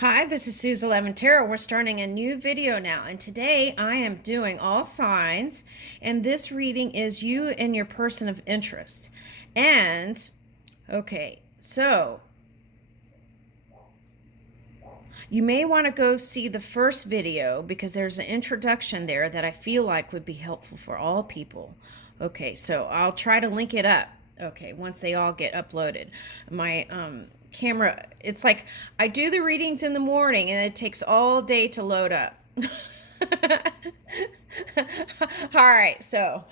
Hi, this is Suze 11 Tarot. We're starting a new video now, and today I am doing all signs, and this reading is you and your person of interest. And, okay, so you may want to go see the first video because there's an introduction there that I feel like would be helpful for all people. Okay, so I'll try to link it up. Okay, once they all get uploaded. My camera, it's like I do the readings in the morning and it takes all day to load up. All right, so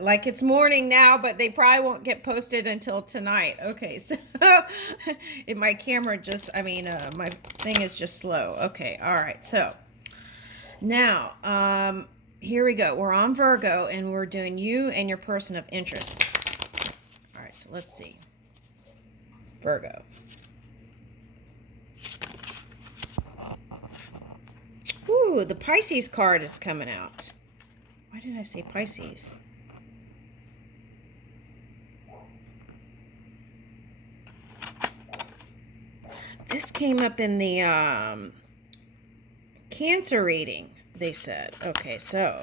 like it's morning now, but they probably won't get posted until tonight. Okay, so my camera just, my thing is just slow. Okay, all right, so now here we go. We're on Virgo and we're doing you and your person of interest. All right, so let's see. Virgo. Ooh, the Pisces card is coming out. Why did I say Pisces? This came up in the Cancer reading, they said. Okay, so.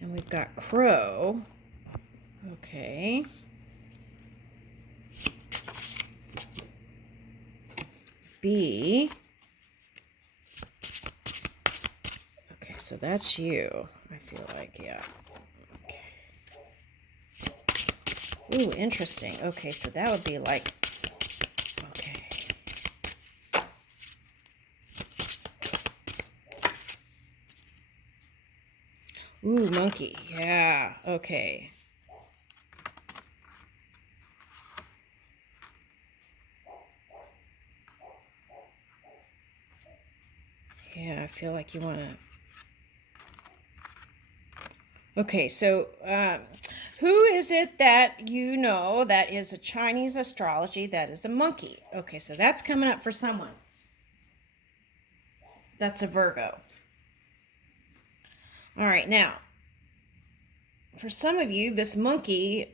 And we've got Crow. Okay. B. Okay, so that's you. I feel like, yeah. Okay. Ooh, interesting. Okay, so that would be like, okay. Ooh, monkey. Yeah, okay. Yeah, I feel like you want to. Okay, so who is it that you know that is a Chinese astrology that is a monkey? Okay, so that's coming up for someone. That's a Virgo. All right, now, for some of you, this monkeying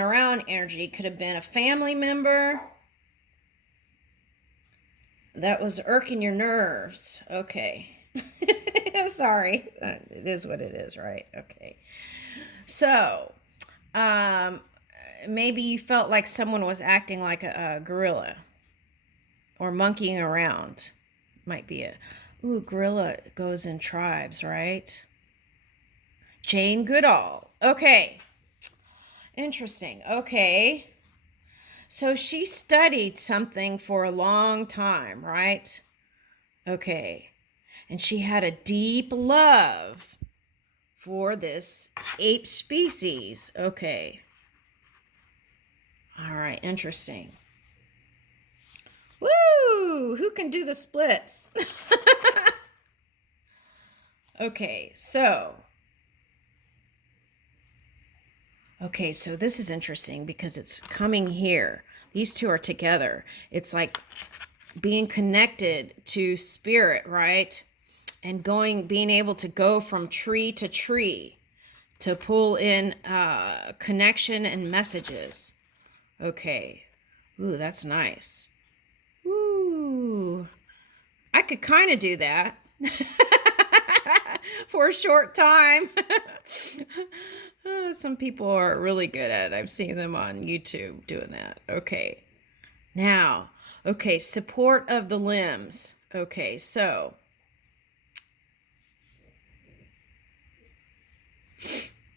around energy could have been a family member that was irking your nerves. Okay. Sorry. It is what it is, right? Okay. So, maybe you felt like someone was acting like a gorilla or monkeying around. Might be gorilla goes in tribes, right? Jane Goodall. Okay. Interesting. Okay. So she studied something for a long time, right? Okay. And she had a deep love for this ape species. Okay. All right, interesting. Woo! Who can do the splits? Okay, so this is interesting because it's coming here. These two are together. It's like being connected to spirit, right? And being able to go from tree to tree to pull in connection and messages. Okay. Ooh, that's nice. Ooh. I could kind of do that for a short time. Some people are really good at it. I've seen them on YouTube doing that. Okay. Now, okay, support of the limbs. Okay, so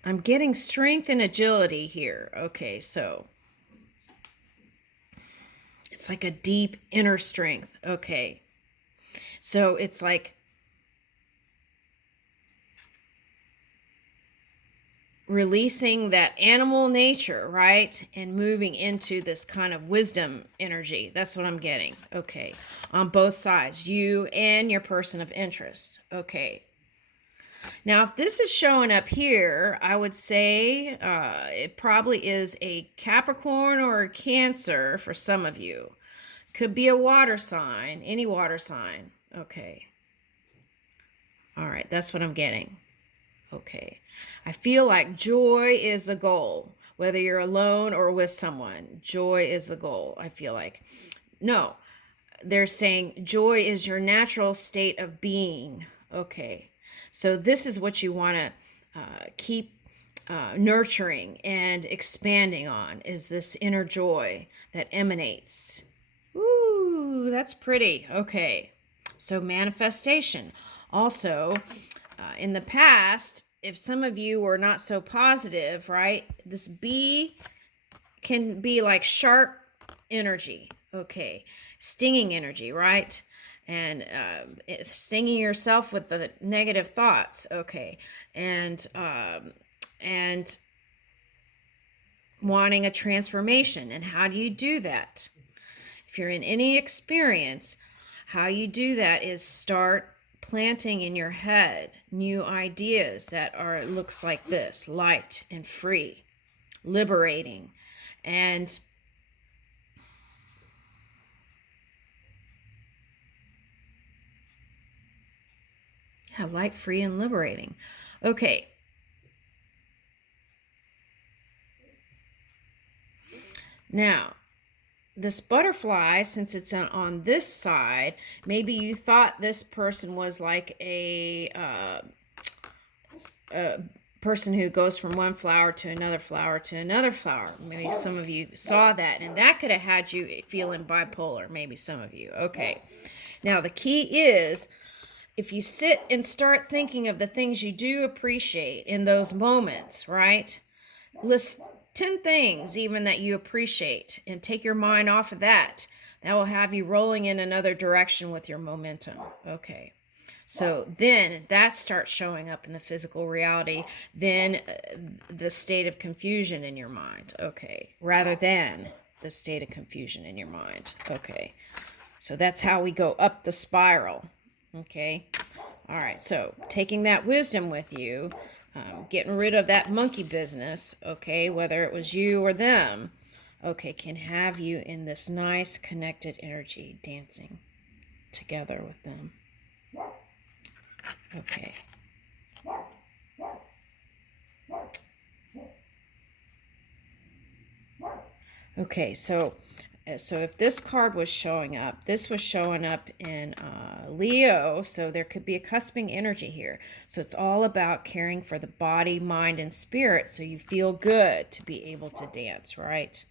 I'm getting strength and agility here. Okay, so it's like a deep inner strength. Okay. So it's like releasing that animal nature, right? And moving into this kind of wisdom energy. That's what I'm getting. Okay. On both sides, you and your person of interest. Okay. Now, if this is showing up here, I would say it probably is a Capricorn or a Cancer for some of you. Could be a water sign, any water sign. Okay. All right, that's what I'm getting. Okay. I feel like joy is the goal, whether you're alone or with someone. Joy is the goal, I feel like. no, they're saying joy is your natural state of being. Okay. So this is what you want to keep nurturing and expanding on, is this inner joy that emanates. Ooh, that's pretty. Okay. So manifestation. Also, in the past, if some of you were not so positive, right, this bee can be like sharp energy. Okay. Stinging energy, right? And stinging yourself with the negative thoughts. Okay. And wanting a transformation. And how do you do that? If you're in any experience, how you do that is start planting in your head new ideas that are, looks like this: light and free, liberating, and yeah, light, free, and liberating. Okay. Now, this butterfly, since it's on this side, maybe you thought this person was like a person who goes from one flower to another flower to another flower. Maybe some of you saw that, and that could have had you feeling bipolar. Maybe some of you. Okay. Now, the key is, if you sit and start thinking of the things you do appreciate in those moments, right? List 10 things even that you appreciate and take your mind off of that. That will have you rolling in another direction with your momentum. Okay. So then that starts showing up in the physical reality, then the state of confusion in your mind. Okay. Rather than the state of confusion in your mind. Okay. So that's how we go up the spiral. Okay. All right. So taking that wisdom with you, getting rid of that monkey business, okay, whether it was you or them, okay, can have you in this nice connected energy, dancing together with them. Okay. Okay, so if this card was showing up, this was showing up in Leo, so there could be a cusping energy here. So it's all about caring for the body, mind, and spirit, so you feel good to be able to dance, right?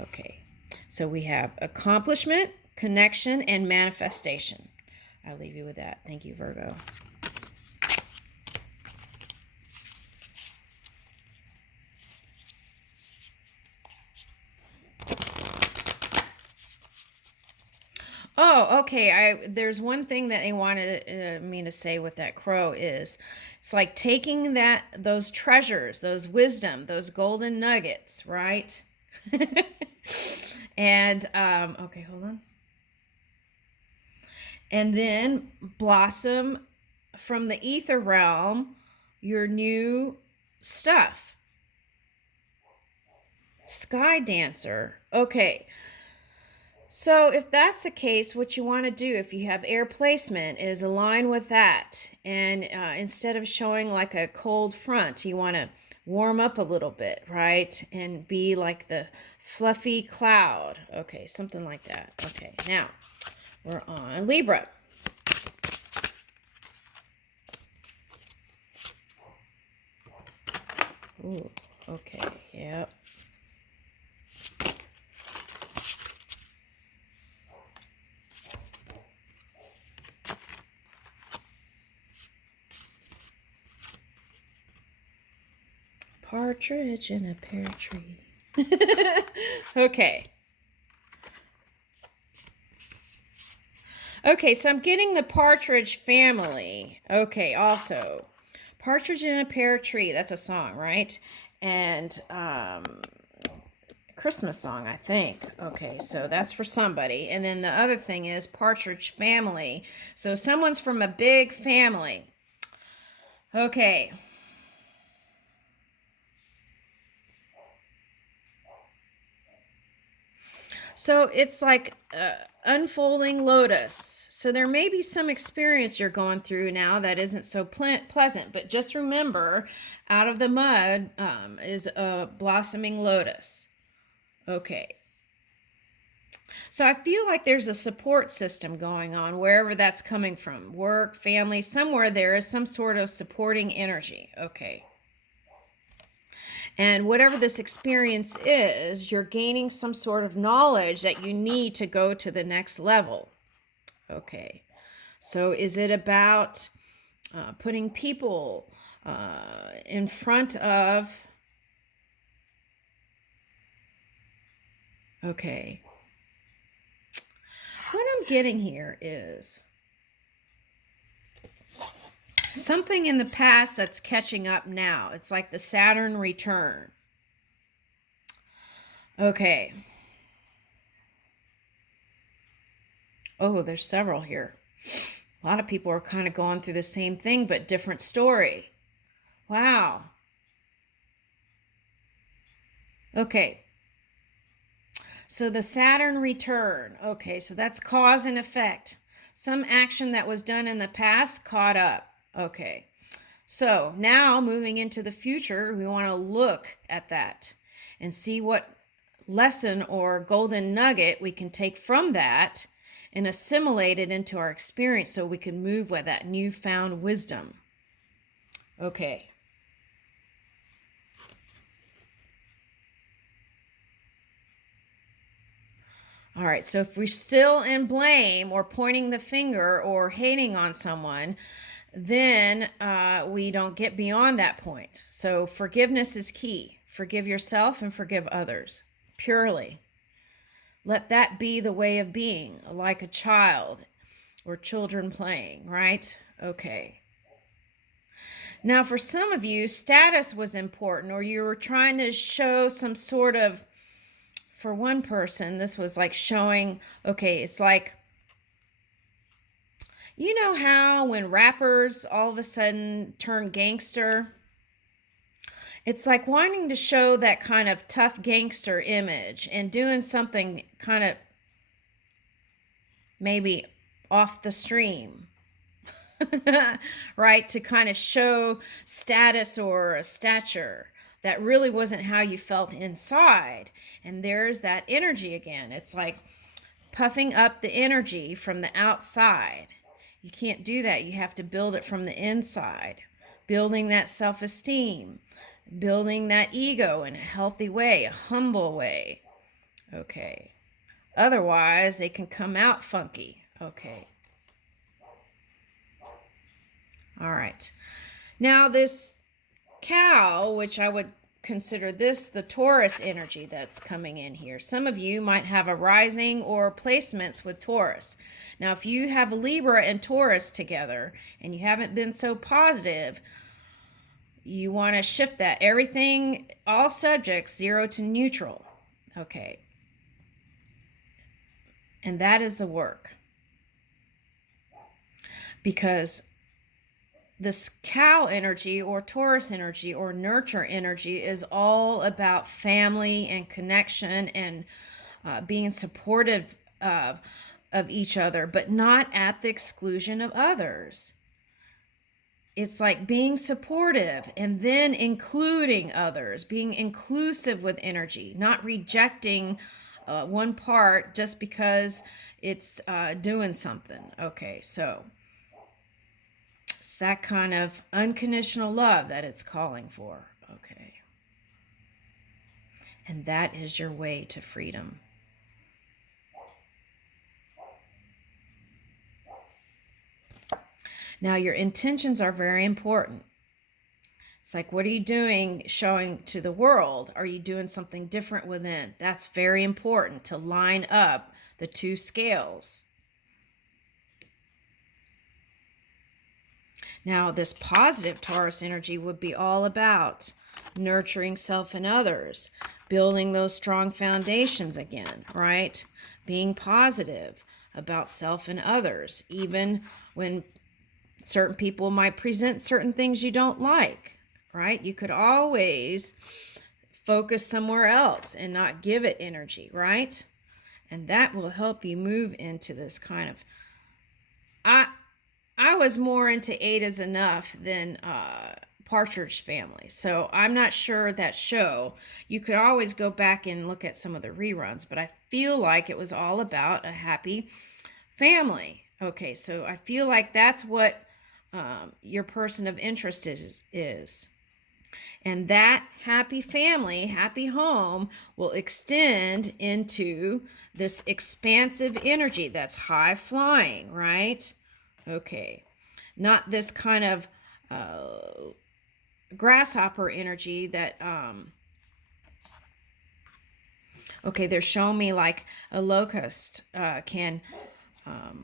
Okay, so we have accomplishment, connection, and manifestation. I'll leave you with that. Thank you, Virgo. Oh, okay. There's one thing that they wanted me to say with that crow is, it's like taking those treasures, those wisdom, those golden nuggets, right? And okay, hold on. And then blossom from the ether realm your new stuff. Sky dancer. Okay. So if that's the case, what you want to do, if you have air placement, is align with that. And instead of showing like a cold front, you want to warm up a little bit, right? And be like the fluffy cloud. Okay, something like that. Okay, now we're on Libra. Ooh, okay, yep. Partridge in a pear tree. Okay. Okay, so I'm getting the partridge family. Okay, also. Partridge in a pear tree. That's a song, right? And Christmas song, I think. Okay, so that's for somebody. And then the other thing is partridge family. So someone's from a big family. Okay. So it's like unfolding lotus. So there may be some experience you're going through now that isn't so pleasant, but just remember, out of the mud is a blossoming lotus. Okay. So I feel like there's a support system going on wherever that's coming from. Work, family, somewhere there is some sort of supporting energy. Okay. And whatever this experience is, you're gaining some sort of knowledge that you need to go to the next level. Okay. So is it about putting people in front of... Okay. What I'm getting here is something in the past that's catching up now. It's like the Saturn return. Okay. Oh, there's several here. A lot of people are kind of going through the same thing, but different story. Wow. Okay. So the Saturn return. Okay, so that's cause and effect. Some action that was done in the past caught up. Okay. So now moving into the future, we want to look at that and see what lesson or golden nugget we can take from that and assimilate it into our experience so we can move with that newfound wisdom. Okay. All right, so if we're still in blame or pointing the finger or hating on someone, then we don't get beyond that point. So forgiveness is key. Forgive yourself and forgive others purely. Let that be the way of being, like a child or children playing, right? Okay. Now, for some of you, status was important, or you were trying to show some sort of... For one person, this was like showing, okay, it's like, you know how when rappers all of a sudden turn gangster? It's like wanting to show that kind of tough gangster image and doing something kind of maybe off the stream, right? To kind of show status or a stature. That really wasn't how you felt inside. And there's that energy again. It's like puffing up the energy from the outside. You can't do that. You have to build it from the inside. Building that self-esteem. Building that ego in a healthy way, a humble way. Okay. Otherwise, they can come out funky. Okay. All right. Now this cow, which I would consider this the Taurus energy that's coming in here. Some of you might have a rising or placements with Taurus. Now, if you have Libra and Taurus together and you haven't been so positive, you want to shift that. Everything, all subjects, 0 to neutral. Okay. And that is the work. Because this cow energy or Taurus energy or nurture energy is all about family and connection and being supportive of each other, but not at the exclusion of others. It's like being supportive and then including others, being inclusive with energy, not rejecting one part just because it's doing something. Okay, so it's that kind of unconditional love that it's calling for. Okay. And that is your way to freedom. Now, your intentions are very important. It's like, what are you doing showing to the world? Are you doing something different within? That's very important to line up the two scales. Now, this positive Taurus energy would be all about nurturing self and others, building those strong foundations again, right? Being positive about self and others, even when certain people might present certain things you don't like, right? You could always focus somewhere else and not give it energy, right? And that will help you move into this kind of... I was more into 8 is enough than Partridge Family. So I'm not sure that show. You could always go back and look at some of the reruns, but I feel like it was all about a happy family. Okay, so I feel like that's what your person of interest is. And that happy family, happy home will extend into this expansive energy that's high flying, right? Okay. Not this kind of grasshopper energy that, okay, they're showing me like a locust can,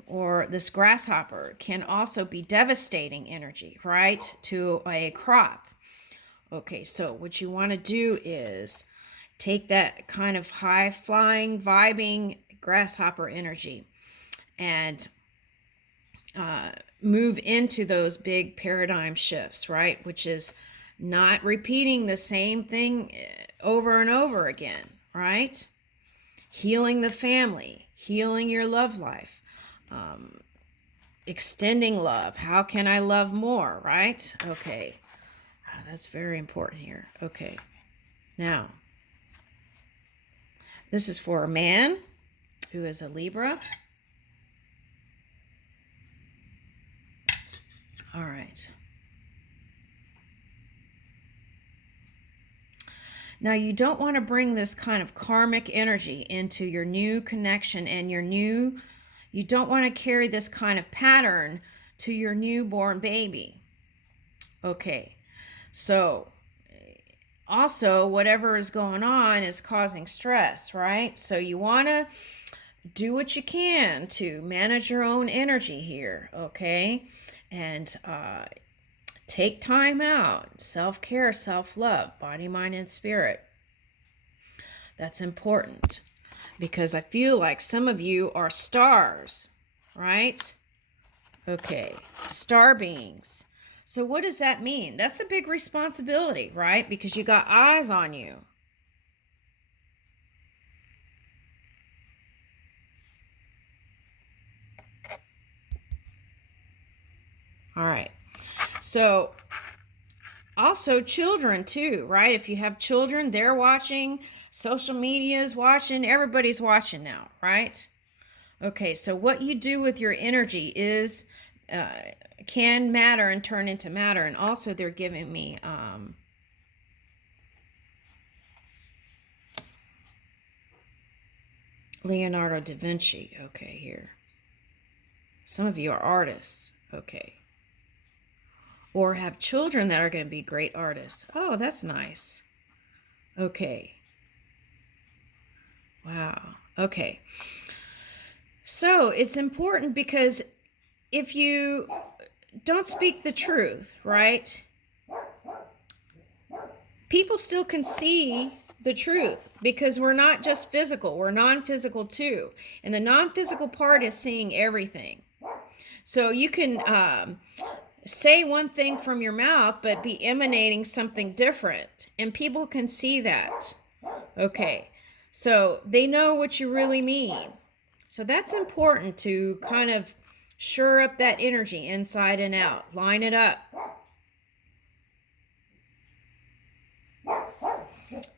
or this grasshopper can also be devastating energy, right, to a crop. Okay, so what you want to do is take that kind of high flying, vibing grasshopper energy and move into those big paradigm shifts, right? Which is not repeating the same thing over and over again, right? Healing the family, healing your love life, extending love. How can I love more, right? Okay. That's very important here. Okay. Now, this is for a man who is a Libra. All right. Now, you don't want to bring this kind of karmic energy into your new connection and you don't want to carry this kind of pattern to your newborn baby. Okay. So, also, whatever is going on is causing stress, right? So you want to do what you can to manage your own energy here, okay? And take time out, self-care, self-love, body, mind, and spirit. That's important because I feel like some of you are stars, right? Okay, star beings. So what does that mean? That's a big responsibility, right? Because you got eyes on you. All right. So also children too, right? If you have children, they're watching, social media is watching, everybody's watching now, right? Okay, so what you do with your energy is can matter and turn into matter. And also they're giving me Leonardo da Vinci. Okay, here. Some of you are artists. Okay. Or have children that are going to be great artists. Oh, that's nice. Okay. Wow. Okay. So it's important because if you don't speak the truth, right? People still can see the truth because we're not just physical, we're non-physical too. And the non-physical part is seeing everything. So you can say one thing from your mouth, but be emanating something different. And people can see that. Okay. So they know what you really mean. So that's important to kind of shore up that energy inside and out. Line it up.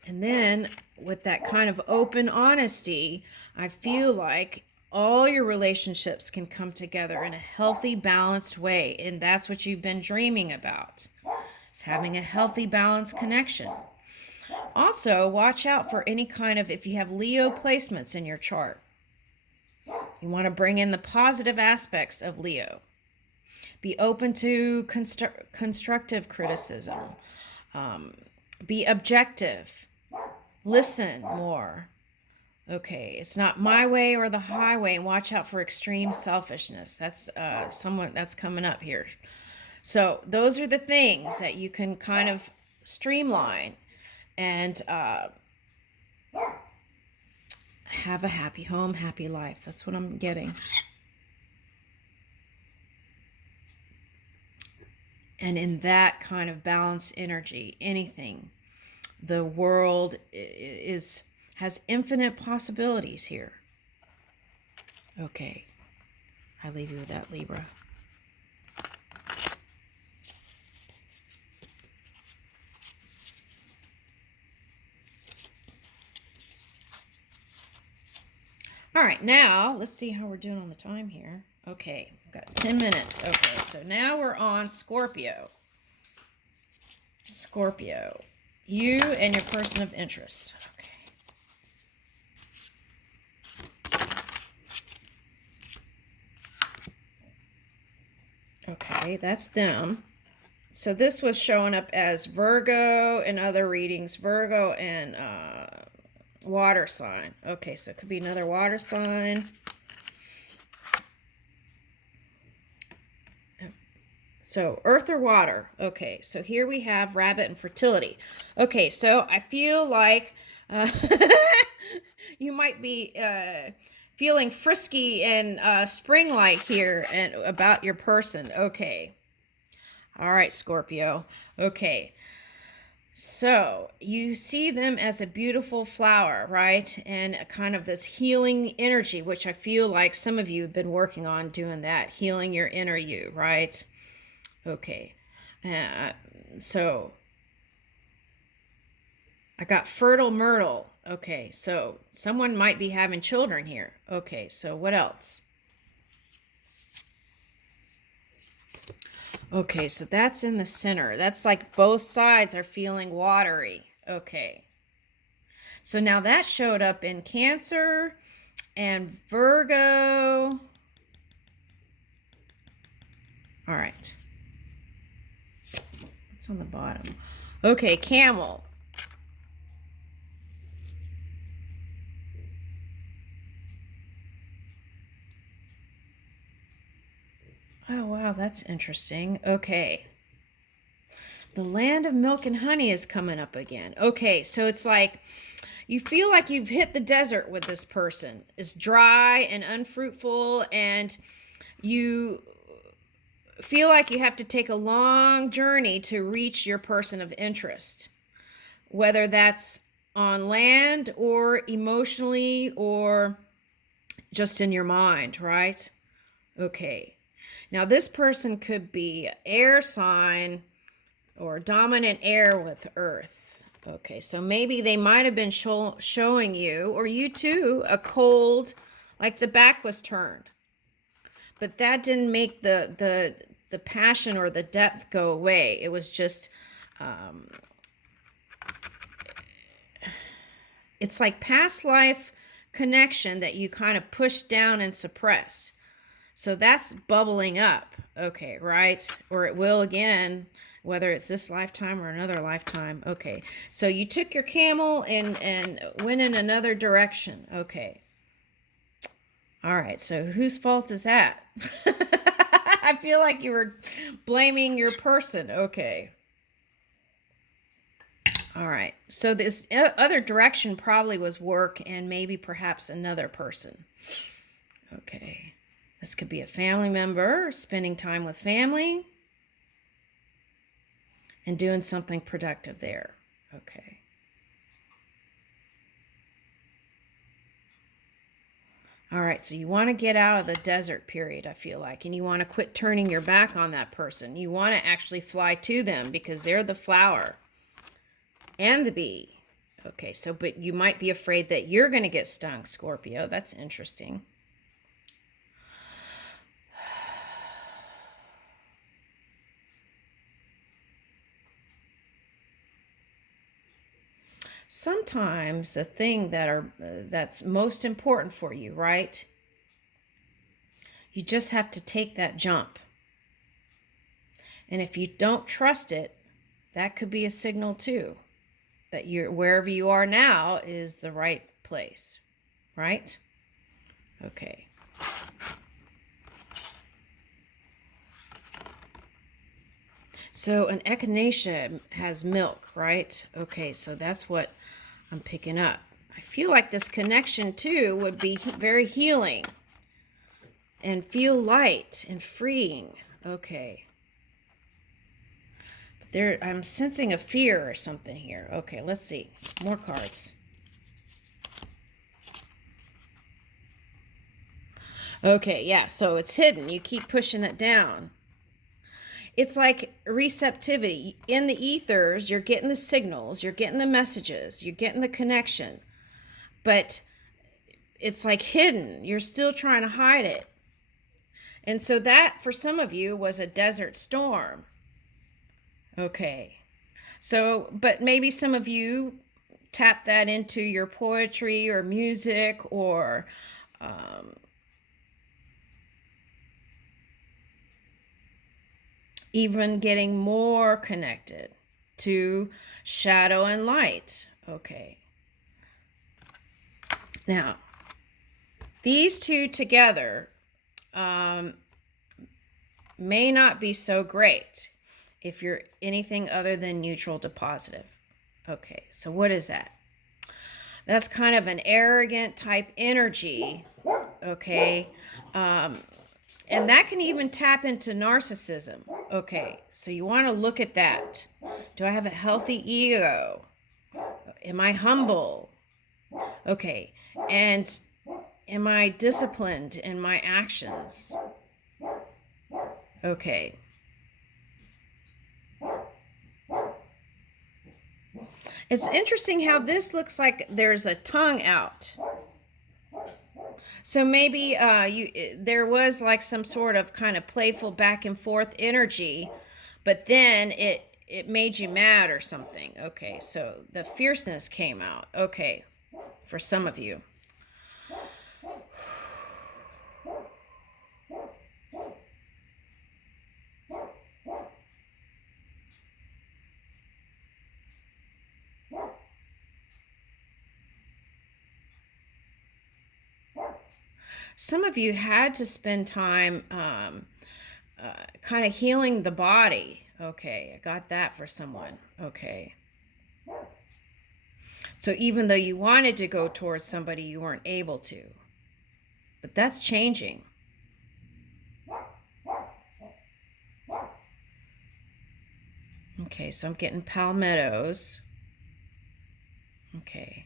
And then with that kind of open honesty, I feel like all your relationships can come together in a healthy, balanced way. And that's what you've been dreaming about, is having a healthy, balanced connection. Also, watch out for any kind of, if you have Leo placements in your chart, you want to bring in the positive aspects of Leo. Be open to constructive criticism. Be objective. Listen more. Okay, it's not my way or the highway, and watch out for extreme selfishness. That's someone that's coming up here. So those are the things that you can kind of streamline and have a happy home, happy life. That's what I'm getting. And in that kind of balanced energy, anything, the world has infinite possibilities here. Okay, I leave you with that, Libra. All right, now let's see how we're doing on the time here. Okay, we've got 10 minutes. Okay, so now we're on Scorpio. Scorpio, you and your person of interest. Okay, that's them. So this was showing up as Virgo and other readings, Virgo and water sign. Okay, so it could be another water sign. So earth or water. Okay, so here we have rabbit and fertility. Okay, so I feel like you might be feeling frisky and spring-like here and about your person. Okay. All right, Scorpio. Okay. So you see them as a beautiful flower, right? And a kind of this healing energy, which I feel like some of you have been working on doing that, healing your inner you, right? Okay. So I got fertile myrtle. Okay, so someone might be having children here. Okay, so what else? Okay, so that's in the center. That's like both sides are feeling watery. Okay. So now that showed up in Cancer and Virgo. All right. What's on the bottom? Okay, Camel. Oh, wow, that's interesting. Okay. The land of milk and honey is coming up again. Okay, so it's like you feel like you've hit the desert with this person. It's dry and unfruitful, and you feel like you have to take a long journey to reach your person of interest, whether that's on land or emotionally or just in your mind, right? Okay. Now, this person could be air sign or dominant air with earth. Okay, so maybe they might have been showing you, or you too, a cold, like the back was turned. But that didn't make the passion or the depth go away. It was just, it's like past life connection that you kind of push down and suppress. So that's bubbling up, okay, right? Or it will again, whether it's this lifetime or another lifetime. Okay, so you took your camel and went in another direction. Okay. All right, so whose fault is that? I feel like you were blaming your person. Okay. All right, so this other direction probably was work and maybe perhaps another person. Okay. This could be a family member, spending time with family, and doing something productive there. Okay. All right, so you want to get out of the desert period, I feel like, and you want to quit turning your back on that person. You want to actually fly to them because they're the flower and the bee. Okay, so, but you might be afraid that you're going to get stung, Scorpio. That's interesting. Sometimes the thing that's most important for you, right? You just have to take that jump. And if you don't trust it, that could be a signal too that you're wherever you are now is the right place, right? Okay. So an echinacea has milk, right? Okay, so that's what I'm picking up. I feel like this connection too would be very healing and feel light and freeing. Okay. But there, I'm sensing a fear or something here. Okay, let's see. More cards. Okay, yeah, so it's hidden. You keep pushing it down. It's like receptivity. In the ethers, you're getting the signals, you're getting the messages, you're getting the connection. But it's like hidden. You're still trying to hide it. And so that, for some of you, was a desert storm. Okay. So, but maybe some of you tap that into your poetry or music, or even getting more connected to shadow and light. Okay. Now, these two together may not be so great if you're anything other than neutral to positive. Okay, so what is that? That's kind of an arrogant type energy, okay? And that can even tap into narcissism. Okay, so you want to look at that. Do I have a healthy ego? Am I humble? Okay, and am I disciplined in my actions? Okay. It's interesting how this looks like there's a tongue out. So maybe there was like some sort of kind of playful back and forth energy, but then it made you mad or something. Okay, so the fierceness came out. Okay, for some of you. Some of you had to spend time kind of healing the body. Okay, I got that for someone. Okay. So even though you wanted to go towards somebody, you weren't able to. But that's changing. Okay, so I'm getting palmettos. Okay.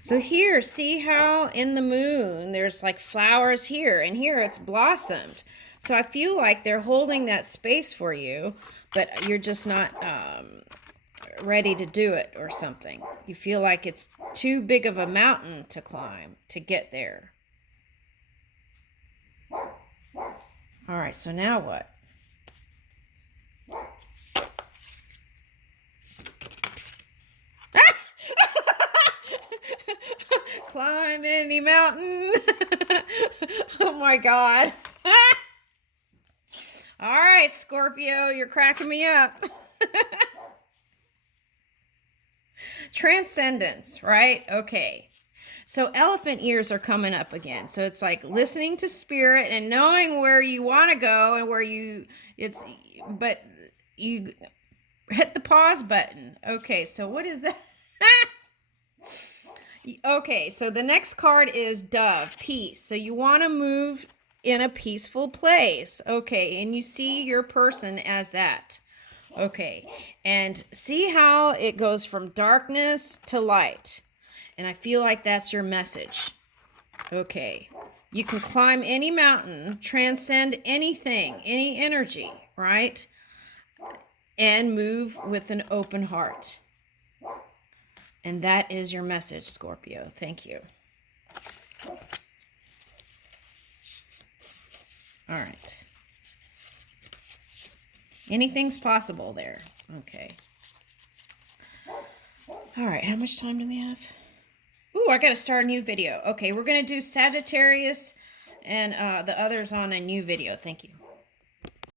So here, see how in the moon there's like flowers here, and here it's blossomed. So I feel like they're holding that space for you, but you're just not ready to do it or something. You feel like it's too big of a mountain to climb to get there. All right, so now what? Climb any mountain. Oh my God. All right, Scorpio, you're cracking me up. Transcendence, right? Okay. So elephant ears are coming up again. So it's like listening to spirit and knowing where you want to go and where but you hit the pause button. Okay, so what is that? Okay, so the next card is Dove, peace. So you want to move in a peaceful place. Okay, and you see your person as that. Okay, and see how it goes from darkness to light. And I feel like that's your message. Okay, you can climb any mountain, transcend anything, any energy, right? And move with an open heart. And that is your message, Scorpio. Thank you. All right. Anything's possible there. Okay. All right. How much time do we have? Ooh, I got to start a new video. Okay, we're going to do Sagittarius and the others on a new video. Thank you.